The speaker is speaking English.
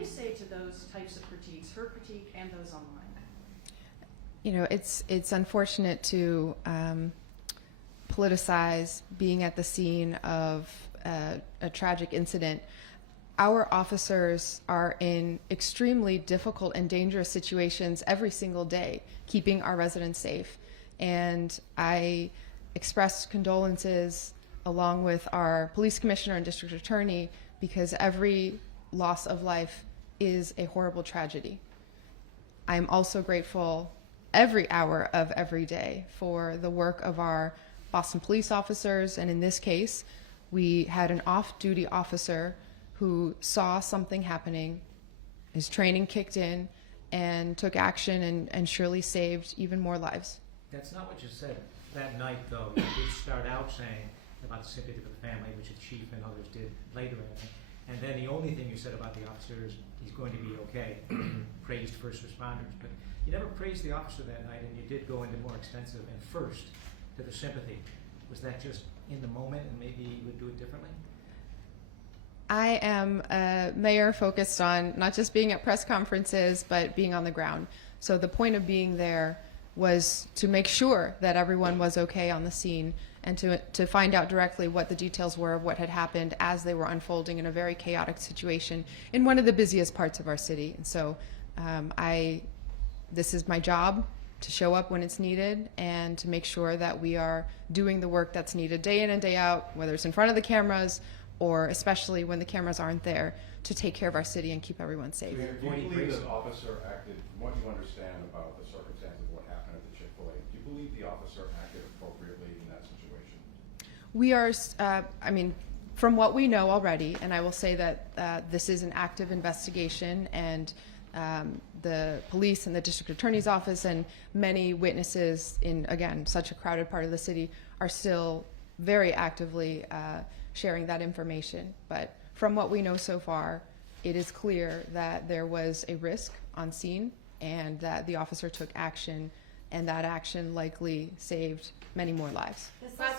you say to those types of critiques, her critique and those online? You know, it's unfortunate to politicize being at the scene of a tragic incident. Our officers are in extremely difficult and dangerous situations every single day, keeping our residents safe. And I expressed condolences along with our police commissioner and district attorney, because every loss of life is a horrible tragedy. I'm also grateful every hour of every day for the work of our Boston police officers, and in this case, we had an off-duty officer who saw something happening, his training kicked in, and took action and surely saved even more lives. That's not what you said that night, though. You did start out saying about sympathy for the family, which the chief and others did later in it. And then the only thing you said about the officer is he's going to be okay. Praised first responders. But you never praised the officer that night, and you did go into more extensive and first to the sympathy. Was that just in the moment and maybe you would do it differently? I am a mayor focused on not just being at press conferences, but being on the ground. So the point of being there was to make sure that everyone was okay on the scene, and to find out directly what the details were of what had happened as they were unfolding in a very chaotic situation in one of the busiest parts of our city. And so this is my job, to show up when it's needed and to make sure that we are doing the work that's needed day in and day out, whether it's in front of the cameras or especially when the cameras aren't there, to take care of our city and keep everyone safe. Do you believe the officer acted, from what you understand about the circumstances of what happened at the Chick-fil-A, do you believe the officer acted appropriately in that situation? We are, I mean, from what we know already, and I will say that this is an active investigation, and the police and the district attorney's office and many witnesses in, again, such a crowded part of the city are still very actively sharing that information. But from what we know so far, it is clear that there was a risk on scene and that the officer took action, and that action likely saved many more lives. Last